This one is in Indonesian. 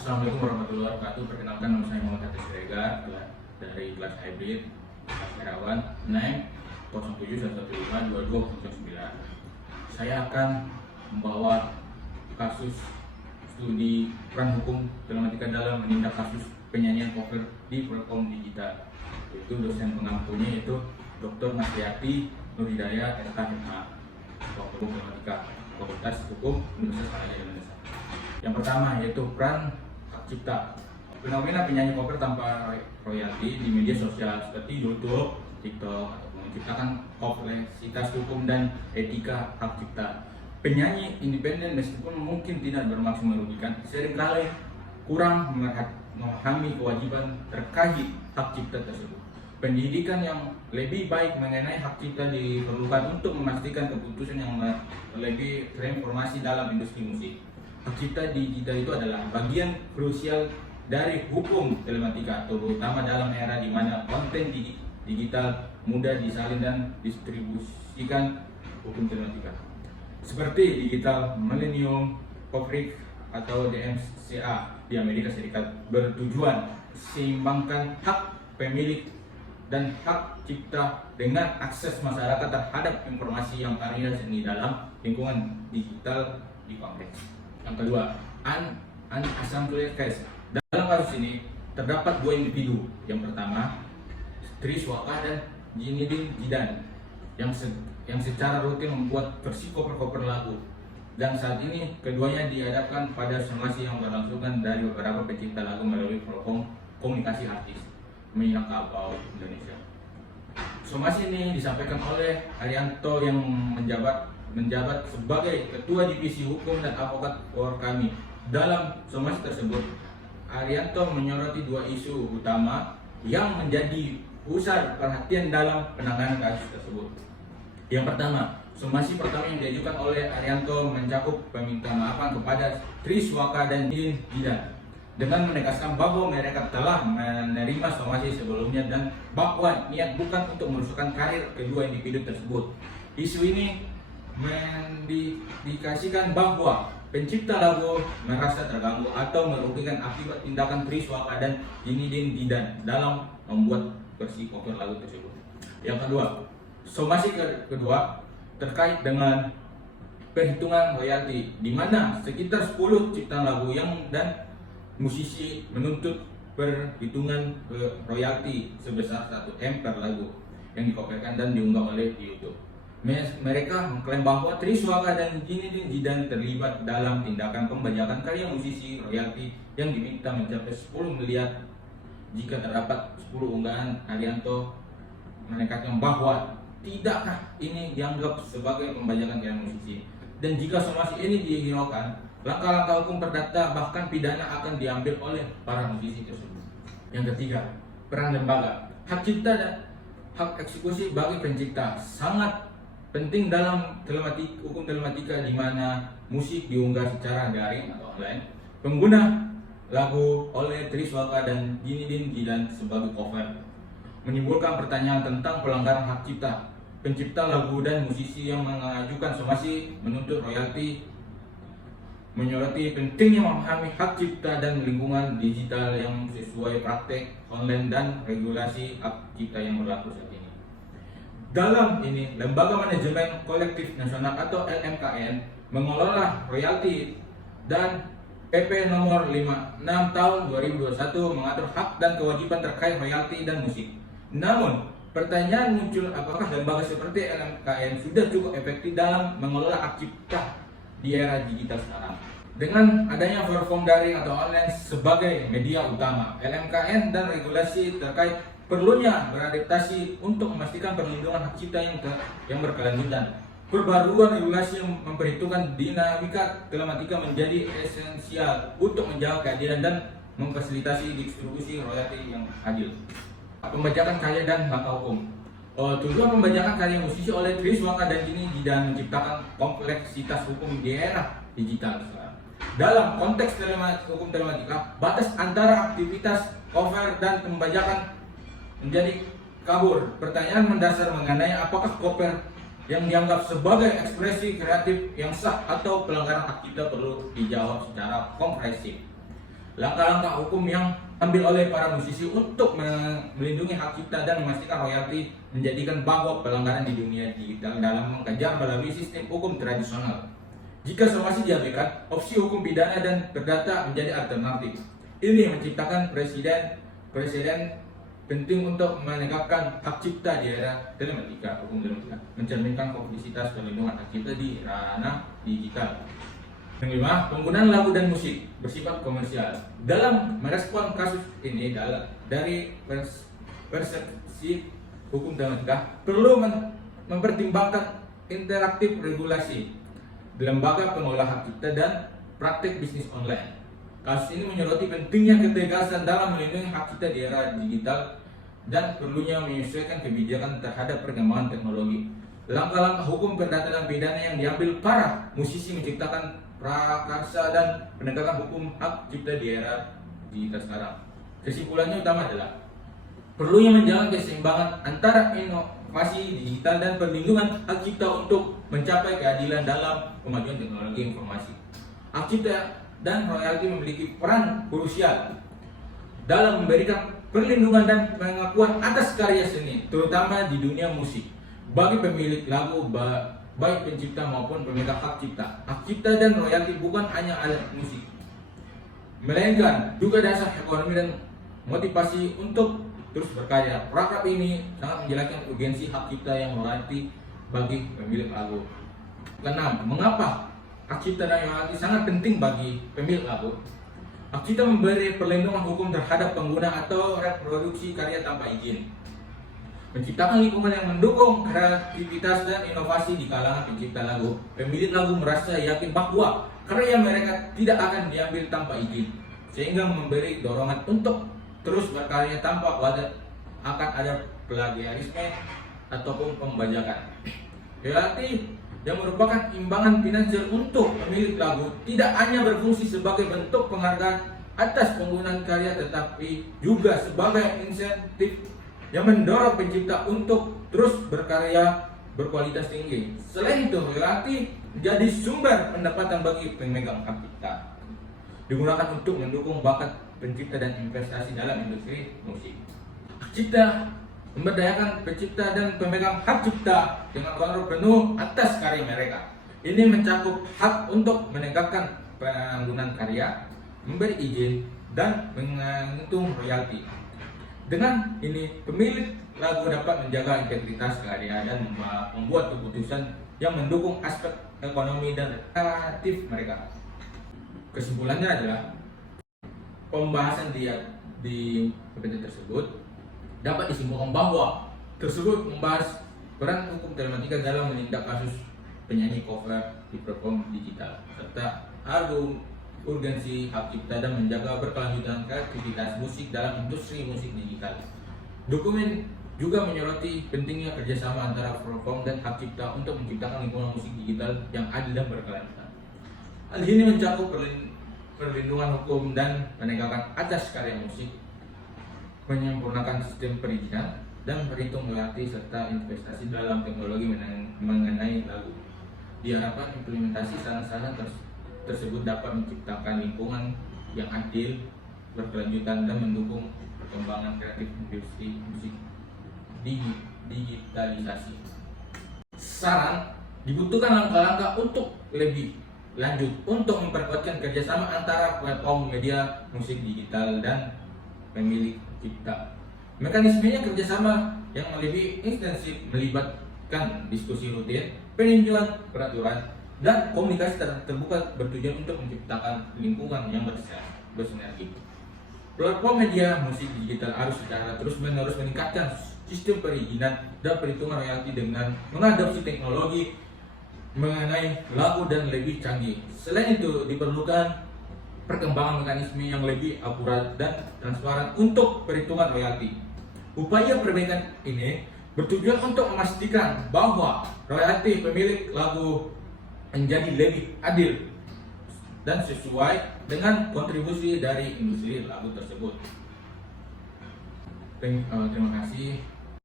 Assalamualaikum warahmatullahi wabarakatuh. Perkenalkan, nama saya Muhammad Hafiz Siregar dari kelas hybrid kelas Herawan 0711522209. Saya akan membawa kasus studi peran hukum telematika dalam menindak kasus penyanyian cover di platform digital. Itu dosen pengampunya yaitu Dr. Nasriati Nur Hidayah SKMH, Fakultas Telematika, Fakultas Hukum Universitas Paraja Indonesia. Yang pertama yaitu peran hak cipta. Fenomena penyanyi cover tanpa royalti di media sosial seperti YouTube, TikTok, ataupun menciptakan kompleksitas hukum dan etika hak cipta. Penyanyi independen meskipun mungkin tidak bermaksud merugikan, seringkali kurang memahami kewajiban terkait hak cipta tersebut. Pendidikan yang lebih baik mengenai hak cipta diperlukan untuk memastikan keputusan yang lebih terinformasi dalam industri musik. Hak cipta digital itu adalah bagian krusial dari hukum telematika, terutama dalam era di mana konten digital mudah disalin dan distribusikan. Hukum telematika seperti Digital Millennium Copyright atau DMCA di Amerika Serikat bertujuan seimbangkan hak pemilik dan hak cipta dengan akses masyarakat terhadap informasi yang karya seni dalam lingkungan digital di konteks. Yang kedua, unassembled case. Dalam kasus ini terdapat dua individu. Yang pertama, Triswaka dan Jinidin Jidan yang secara rutin membuat versi cover-cover lagu, dan saat ini keduanya dihadapkan pada somasi yang berlangsungan dari beberapa pencipta lagu melalui platform komunikasi artis Minangkabau Indonesia. Somasi ini disampaikan oleh Arianto yang menjabat sebagai Ketua Divisi Hukum dan Advokat Kami. Dalam somasi tersebut, Arianto menyoroti dua isu utama yang menjadi pusat perhatian dalam penanganan kasus tersebut. Yang pertama, somasi pertama yang diajukan oleh Arianto mencakup permintaan maafan kepada Triswaka dan Jidan dengan menegaskan bahwa mereka telah menerima somasi sebelumnya dan bahwa niat bukan untuk merusakkan karir kedua individu tersebut. Isu ini mendikasikan bahwa pencipta lagu merasa terganggu atau merugikan akibat tindakan Triswaka dan Jinidin Jidan dalam membuat versi cover lagu tersebut. Yang kedua, somasi kedua terkait dengan perhitungan royalti, di mana sekitar 10 ciptaan lagu dan musisi menuntut perhitungan royalti sebesar 1 M per lagu yang dikoperkan dan diunggah oleh YouTube. Mereka mengklaim bahwa Triswaka dan Jinidin Jidan terlibat dalam tindakan pembajakan karya musisi. Royalti yang diminta mencapai 10 miliar. Jika terdapat 10 unggahan, Arianto menekankan bahwa tidakkah ini dianggap sebagai pembajakan karya musisi, dan jika somasi ini dihiraukan, langkah-langkah hukum perdata bahkan pidana akan diambil oleh para musisi tersebut. Yang ketiga, peran lembaga. Hak cipta dan hak eksekusi bagi pencipta sangat penting dalam hukum telematika, di mana musik diunggah secara daring atau online. Pengguna lagu oleh Triswaka dan Jinidin Jidan sebagai cover menimbulkan pertanyaan tentang pelanggaran hak cipta. Pencipta lagu dan musisi yang mengajukan somasi menuntut royalti menyoroti pentingnya memahami hak cipta dan lingkungan digital yang sesuai praktek online dan regulasi hak cipta yang berlaku saat ini. Dalam ini, Lembaga Manajemen Kolektif Nasional atau LMKN mengelola royalti, dan PP nomor 56 tahun 2021 mengatur hak dan kewajiban terkait royalti dan musik. Namun, pertanyaan muncul, apakah lembaga seperti LMKN sudah cukup efektif dalam mengelola hak cipta di era digital sekarang? Dengan adanya platform daring atau online sebagai media utama, LMKN dan regulasi terkait perlunya beradaptasi untuk memastikan perlindungan hak cipta yang berkelanjutan. Perbaruan regulasi yang memperhitungkan dinamika telematika menjadi esensial untuk menjaga keadilan dan memfasilitasi distribusi royalti yang adil. Pembajakan karya dan langkah hukum. Tujuan pembajakan karya musisi oleh Triswaka dan Jinidin Jidan menciptakan kompleksitas hukum di era digital sekarang. Dalam konteks hukum telematika, batas antara aktivitas cover dan pembajakan menjadi kabur. Pertanyaan mendasar mengenai apakah cover yang dianggap sebagai ekspresi kreatif yang sah atau pelanggaran hak cipta perlu dijawab secara komprehensif. langkah-langkah hukum yang ambil oleh para musisi untuk melindungi hak cipta dan memastikan royalti menjadikan bahwa pelanggaran di dunia digital dalam mengejar melalui sistem hukum tradisional. Jika somasi diabaikan, opsi hukum pidana dan perdata menjadi alternatif. Ini menciptakan presiden penting untuk menegakkan hak cipta di era telematika, hukum telematika, mencerminkan kompleksitas perlindungan hak cipta di ranah digital. Yang kelima, penggunaan lagu dan musik bersifat komersial. Dalam merespon kasus ini dari persepsi hukum telematika perlu mempertimbangkan interaktif regulasi lembaga pengolah hak cipta dan praktik bisnis online. Kasus ini menyoroti pentingnya ketegasan dalam melindungi hak cipta di era digital dan perlunya menyesuaikan kebijakan terhadap perkembangan teknologi. Langkah-langkah hukum perdata dan pidana yang diambil para musisi menciptakan prakarsa dan penegakan hukum hak cipta di era digital sekarang. Kesimpulannya utama adalah perlunya menjaga keseimbangan antara inovasi digital dan perlindungan hak cipta untuk mencapai keadilan dalam kemajuan teknologi informasi. Hak cipta dan royalti memiliki peran krusial dalam memberikan perlindungan dan pengakuan atas karya seni, terutama di dunia musik. Bagi pemilik lagu, baik pencipta maupun pemegang hak cipta, hak cipta dan royalti bukan hanya alat musik, melainkan juga dasar ekonomi dan motivasi untuk terus berkarya. Paragraf ini sangat menjelaskan urgensi hak cipta yang royalti bagi pemilik lagu. Keenam, mengapa hak cipta dan royalti sangat penting bagi pemilik lagu? Hak cipta memberi perlindungan hukum terhadap pengguna atau reproduksi karya tanpa izin, menciptakan lingkungan yang mendukung kreativitas dan inovasi di kalangan pencipta lagu. Pemilik lagu merasa yakin bahwa karya mereka tidak akan diambil tanpa izin, sehingga memberi dorongan untuk terus berkarya tanpa khawatir akan ada plagiarisme ataupun pembajakan. Royalti yang merupakan imbangan finansial untuk pemilik lagu tidak hanya berfungsi sebagai bentuk penghargaan atas penggunaan karya, tetapi juga sebagai insentif yang mendorong pencipta untuk terus berkarya berkualitas tinggi. Selain itu, royalti menjadi sumber pendapatan bagi pemegang hak cipta, digunakan untuk mendukung bakat pencipta dan investasi dalam industri musik. Hak cipta memberdayakan pencipta dan pemegang hak cipta dengan kontrol penuh atas karya mereka. Ini mencakup hak untuk menegakkan penggunaan karya, memberi izin, dan menghitung royalti. Dengan ini, pemilik lagu dapat menjaga integritas karya dan membuat keputusan yang mendukung aspek ekonomi dan kreatif mereka. Kesimpulannya adalah pembahasan di episode tersebut dapat disimpulkan bahwa tersebut membahas peran hukum telematika dalam menindak kasus penyanyi cover di platform digital, serta urgensi hak cipta dan menjaga berkelanjutan kreativitas musik dalam industri musik digital. Dokumen juga menyoroti pentingnya kerjasama antara platform dan hak cipta untuk menciptakan lingkungan musik digital yang adil dan berkelanjutan. Hal ini mencakup perlindungan hukum dan penegakan atas karya musik, menyempurnakan sistem perizinan, dan berhitung royalti serta investasi dalam teknologi mengenai lagu. Diharapkan implementasi saran-saran tersebut dapat menciptakan lingkungan yang adil, berkelanjutan, dan mendukung perkembangan kreatif industri musik digitalisasi. Saran, dibutuhkan langkah-langkah untuk lebih lanjut untuk memperkuatkan kerjasama antara platform media musik digital dan pemilik cipta. Mekanismenya kerjasama yang lebih intensif melibatkan diskusi rutin, peninjauan peraturan, dan komunikasi terbuka bertujuan untuk menciptakan lingkungan yang bersinergi. Platform media musik digital harus secara terus-menerus meningkatkan sistem perizinan dan perhitungan royalti dengan mengadopsi teknologi mengenai lagu dan lebih canggih. Selain itu, diperlukan perkembangan mekanisme yang lebih akurat dan transparan untuk perhitungan royalti. Upaya perbaikan ini bertujuan untuk memastikan bahwa royalti pemilik lagu menjadi lebih adil dan sesuai dengan kontribusi dari industri lagu tersebut. Terima kasih.